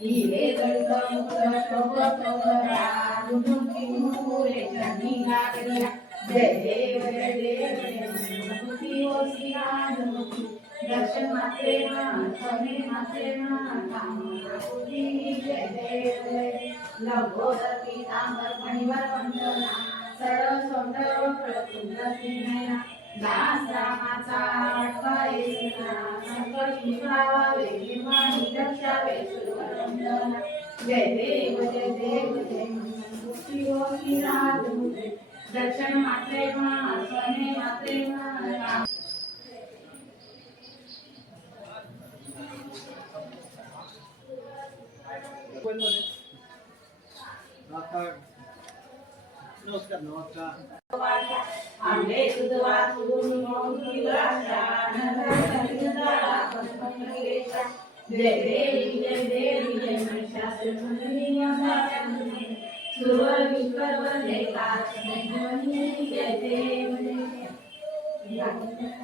हिरे जळत मुकुट शोभत मुकुरे जय देव जय देव मुक्ती ओ दर्शन मात्रे स्वामी मात्रे जय देव जय तांबर मणिवर वंदना सरळ सौंदर्य दास रामाचा जय देव जय देव जय मुक्ती दर्शन मात्रे स्वामी मात्रे नमस्कार नमस्कार आंबे सुधवा सुगुण मोहनी राजा जय देवी जय देवी जय महिषासुरमर्दिनी अमरावती सुरवर विकर वंदे काशध्वनी जय देव जय हरे राम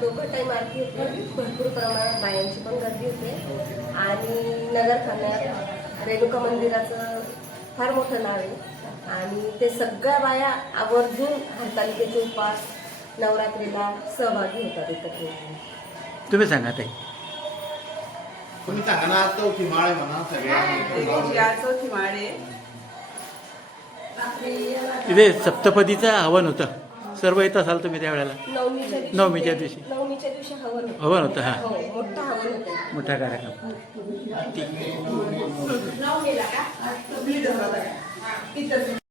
दोघं टाईम आरती होते भरपूर प्रमाणात बायांची पण गर्दी होते आणि नगर ठाण्यात रेणुका मंदिराचं फार मोठं नाव आहे. आणि ते सगळ्या बाया आवर्जून हरतालिकेचे उपास नवरात्रीला सहभागी होतात एकत्र. तुम्ही सांगा ताई. तुम्ही सांगा ना चौकी माळे म्हणा सगळ्या. चौथी माळे तिथे सप्तपदीचं आव्हान होतं. सर्व येत असाल तुम्ही त्यावेळेला? नवमीच्या दिवशी नवमीच्या दिवशी. नवमीच्या दिवशी हवन होतं. हवन होतं हा. हो मोठं हवन होतं. मोठा कार्यक्रम. तिथं